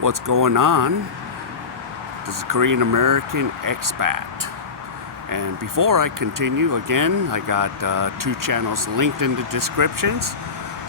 What's going on? This is Korean American Expat. And before I continue, again, I got two channels linked in the descriptions.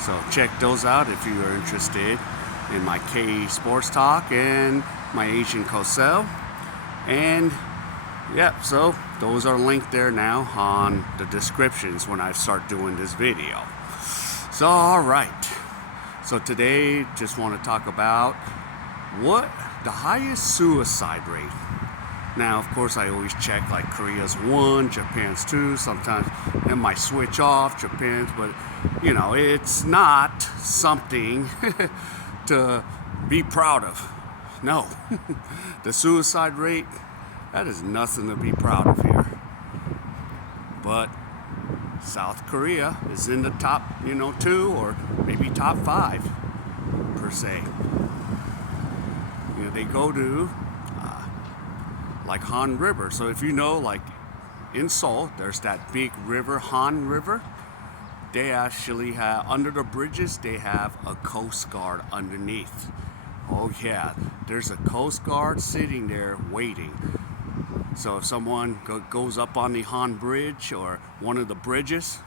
So check those out if you are interested in my K Sports Talk and my Asian Cosell. And yeah, so those are linked there now on the descriptions when I start doing this video. So alright. So today just want to talk about what the highest suicide rate. Now, of course, I always check like Korea's 1, Japan's 2. Sometimes it might switch off Japan's, but you know, it's not something to be proud of. No, the suicide rate, that is nothing to be proud of here. But South Korea is in the top, 2 or maybe top 5 per se. They go to like Han River. So if you know, like in Seoul, there's that big river, Han River. They actually have, under the bridges, they have a Coast Guard underneath. Oh yeah, there's a Coast Guard sitting there waiting. So if someone goes up on the Han Bridge or one of the bridges,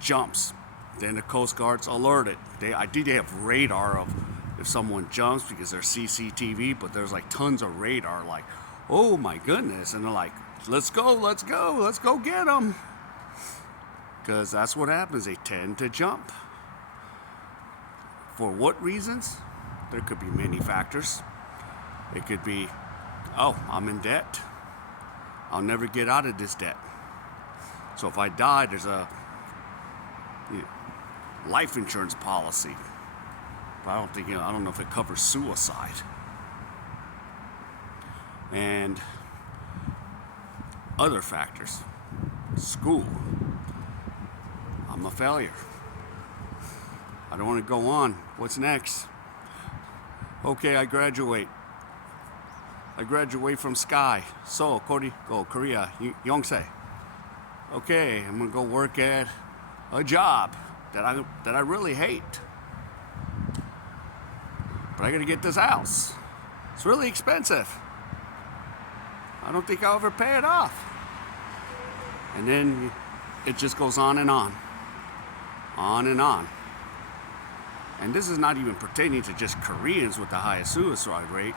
jumps, then the Coast Guard's alerted. I think they have radar of if someone jumps because there's CCTV, but there's like tons of radar, like, oh my goodness. And they're like, let's go get them. Because that's what happens. They tend to jump. For what reasons? There could be many factors. It could be, oh, I'm in debt. I'll never get out of this debt. So if I die, there's a life insurance policy. But I don't know if it covers suicide. And other factors. School. I'm a failure. I don't want to go on. What's next? Okay, I graduate. I graduate from Sky. Seoul, Korea, Yonsei. Okay, I'm gonna go work at a job that I really hate. But I gotta get this house. It's really expensive. I don't think I'll ever pay it off. And then it just goes on and on. On and on. And this is not even pertaining to just Koreans with the highest suicide rate.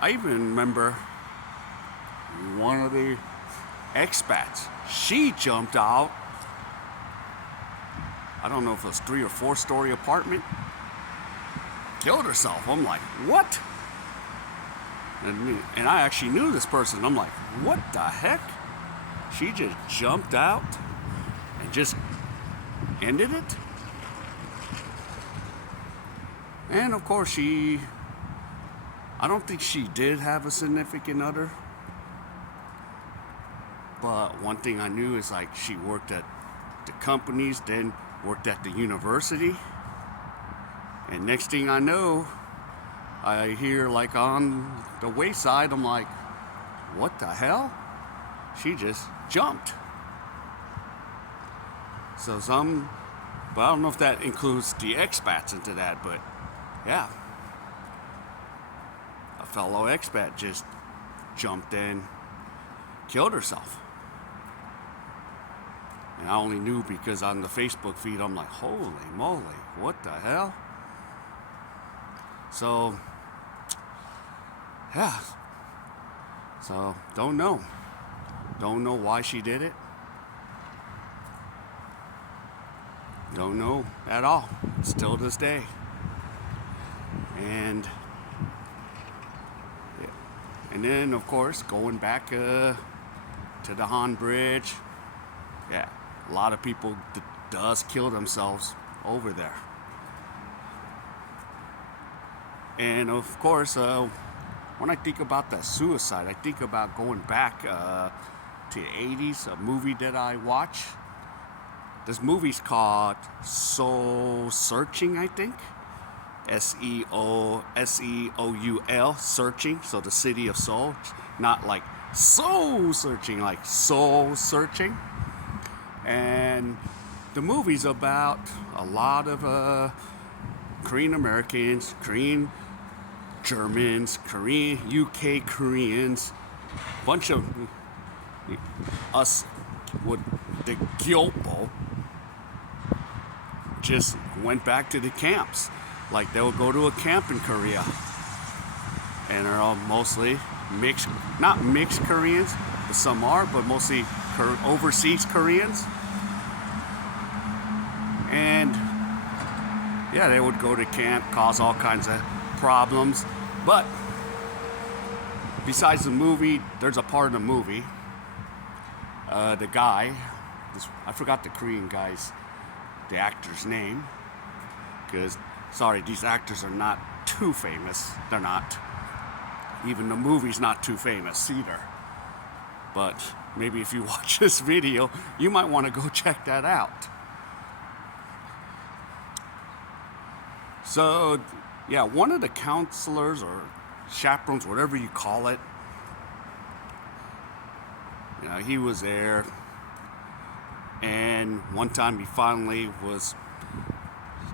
I even remember one of the expats. She jumped out. I don't know if it was 3 or 4 story apartment. Killed herself. I'm like, what? And I actually knew this person. I'm like, what the heck? She just jumped out and just ended it. And of course I don't think she did have a significant other. But one thing I knew is like she worked at the companies, then worked at the university. And next thing I know, I hear like on the wayside, I'm like, what the hell? She just jumped. So but I don't know if that includes the expats into that, but yeah. A fellow expat just jumped in, killed herself. And I only knew because on the Facebook feed, I'm like, holy moly, what the hell? So, yeah. So, don't know. Don't know why she did it. Don't know at all. Still this day. And then, of course, going back to the Han Bridge. Yeah, a lot of people does kill themselves over there. And of course, when I think about that suicide, I think about going back to the 80s, a movie that I watched. This movie's called Soul Searching, I think. Seoul, Searching. So the city of Seoul, not like soul searching, like soul searching. And the movie's about a lot of Korean Americans, Korean Germans, Korean UK Koreans, bunch of us with the Gyopo just went back to the camps. Like they would go to a camp in Korea, and they're all mostly mixed, not mixed Koreans, but some are, but mostly overseas Koreans. And yeah, they would go to camp, cause all kinds of problems. But besides the movie, there's a part of the movie, the guy, I forgot the Korean guy's, the actor's name, because, sorry, these actors are not too famous. They're not. Even the movie's not too famous either. But maybe if you watch this video, you might want to go check that out. So, yeah, one of the counselors or chaperones, whatever you call it, you know, he was there. And one time he finally was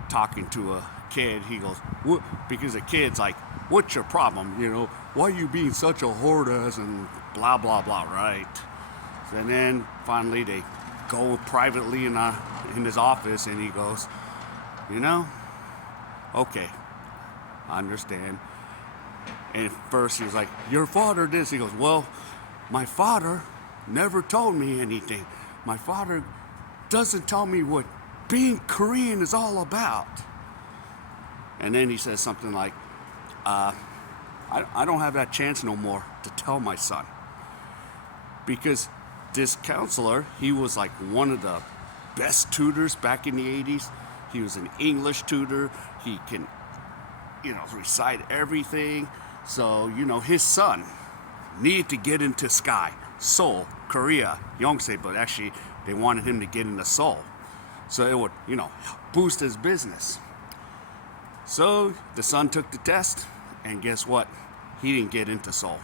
talking to a kid. He goes, what? Because the kid's like, what's your problem? You know, why are you being such a whore-ass and blah, blah, blah, right? And then finally they go privately in his office, and he goes, you know, okay, I understand. And at first he was like, your father this. He goes, well, my father never told me anything. My father doesn't tell me what being Korean is all about. And then he says something like, I don't have that chance no more to tell my son. Because this counselor, he was like one of the best tutors back in the 80s. He was an English tutor. He can, you know, recite everything. So, you know, his son needed to get into Sky, Seoul, Korea, Yonsei, but actually they wanted him to get into Seoul. So it would, you know, boost his business. So the son took the test, and guess what? He didn't get into Seoul.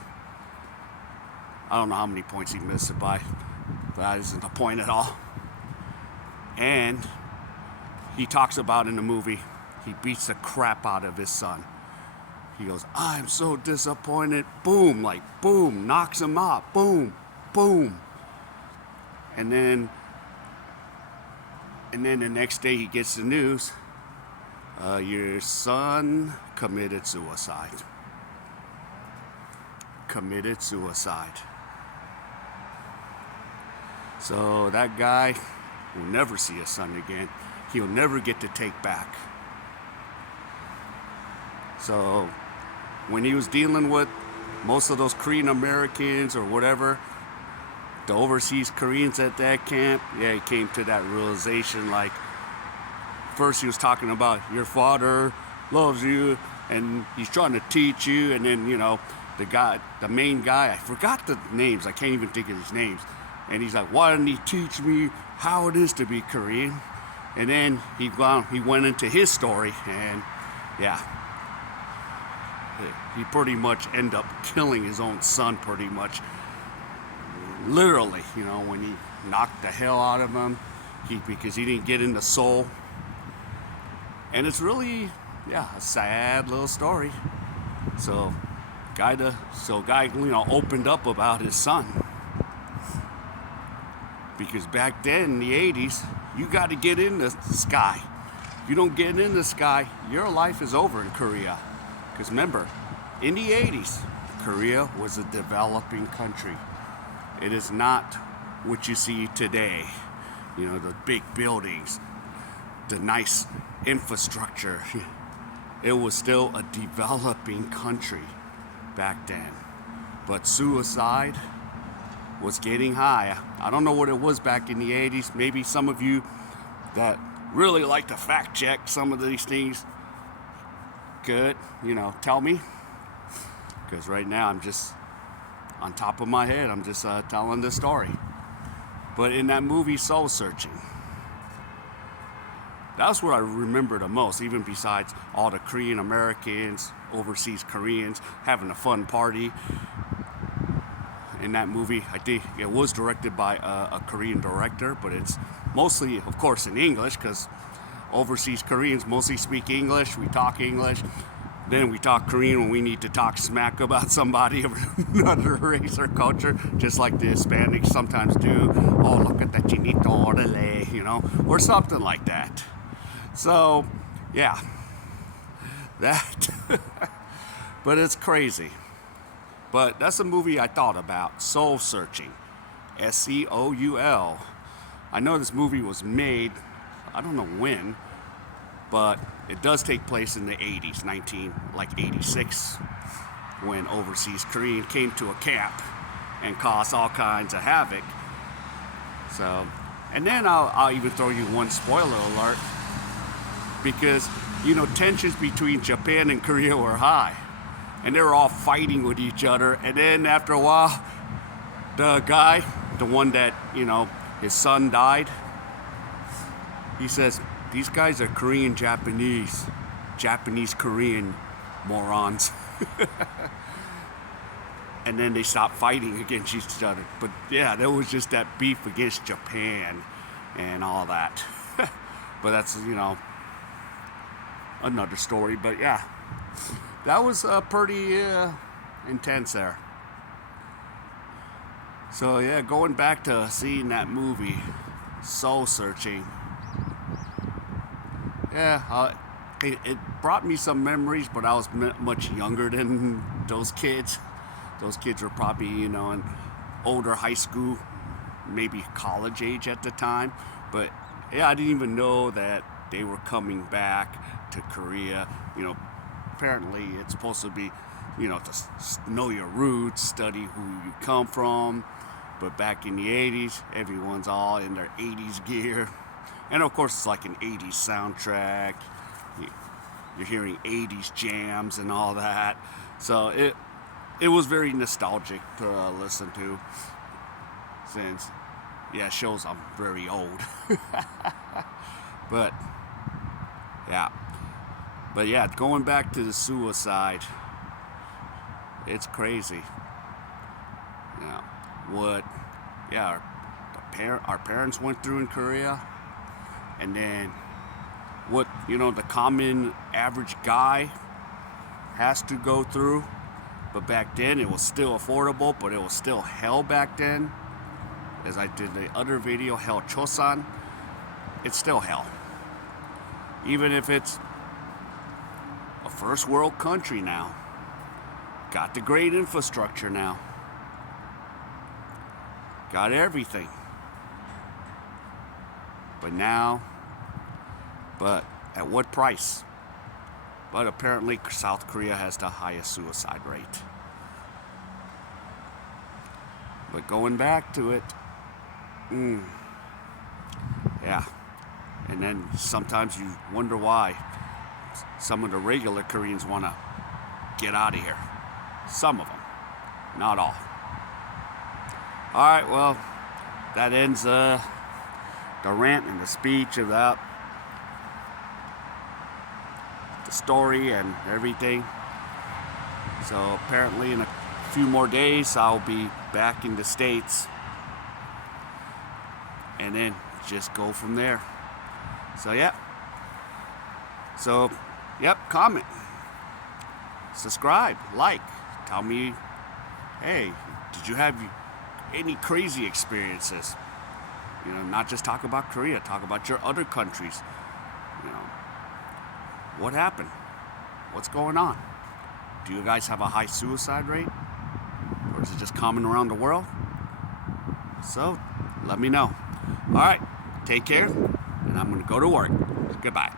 I don't know how many points he missed it by. That isn't the point at all. And he talks about in the movie, he beats the crap out of his son. He goes, I'm so disappointed. Boom, like boom, knocks him out. Boom, boom. And then the next day he gets the news, your son committed suicide. Committed suicide. So that guy will never see his son again. He'll never get to take back. So when he was dealing with most of those Korean Americans or whatever, the overseas Koreans at that camp, yeah, he came to that realization. Like, first he was talking about your father loves you and he's trying to teach you, and then, you know, the main guy, I forgot the names, I can't even think of his names, and he's like, why didn't he teach me how it is to be Korean? And then he went into his story, and yeah, he pretty much ended up killing his own son, pretty much. Literally, you know, when he knocked the hell out of him, because he didn't get into Seoul. And it's really, yeah, a sad little story. So guy, you know, opened up about his son. Because back then in the 80s, you got to get in the Sky. If you don't get in the Sky, your life is over in Korea. Because remember, in the 80s, Korea was a developing country. It is not what you see today. You know, the big buildings, the nice infrastructure. It was still a developing country back then. But suicide was getting high. I don't know what it was back in the 80s. Maybe some of you that really like to fact check some of these things could, you know, tell me. Because right now I'm just on top of my head. I'm just telling this story. But in that movie, Soul Searching, that's what I remember the most, even besides all the Korean Americans, overseas Koreans, having a fun party. In that movie, I think it was directed by a Korean director, but it's mostly, of course, in English, because overseas Koreans mostly speak English. We talk English. Then we talk Korean when we need to talk smack about somebody of another race or culture, just like the Hispanics sometimes do. Oh, look at that chinito, orale, you know, or something like that. So, yeah, that. But it's crazy. But that's a movie I thought about, Soul Searching, Seoul. I know this movie was made, I don't know when, but it does take place in the 80s, 86, when overseas Korean came to a camp and caused all kinds of havoc. So, and then I'll even throw you one spoiler alert, because, you know, tensions between Japan and Korea were high, and they were all fighting with each other, and then after a while, the guy, the one that, you know, his son died, he says, these guys are Korean Japanese Korean morons. And then they stopped fighting against each other. But yeah, there was just that beef against Japan and all that. But that's, you know, another story. But yeah, that was pretty intense there. So yeah, going back to seeing that movie, Soul Searching. Yeah, it brought me some memories, but I was much younger than those kids. Those kids were probably, you know, in older high school, maybe college age at the time. But yeah, I didn't even know that they were coming back to Korea. You know, apparently it's supposed to be, you know, to know your roots, study who you come from. But back in the 80s, everyone's all in their 80s gear. And of course, it's like an 80s soundtrack. You're hearing 80s jams and all that. So it was very nostalgic to listen to, since, yeah, it shows I'm very old. But yeah, going back to the suicide, it's crazy. You know, what, yeah, our parents went through in Korea, and then what, you know, the common average guy has to go through. But back then it was still affordable, but it was still hell back then. As I did the other video, hell joeson, it's still hell. Even if it's a first world country now, got the great infrastructure now, got everything. But at what price? But apparently South Korea has the highest suicide rate. But going back to it, yeah. And then sometimes you wonder why some of the regular Koreans want to get out of here. Some of them, not all. All right, well, that ends the rant and the speech about the story and everything. So apparently in a few more days I'll be back in the States, and then just go from there. So comment, subscribe, like, tell me, hey, did you have any crazy experiences? You know, not just talk about Korea, talk about your other countries. You know, what happened? What's going on? Do you guys have a high suicide rate? Or is it just common around the world? So, let me know. All right, take care, and I'm going to go to work. Goodbye.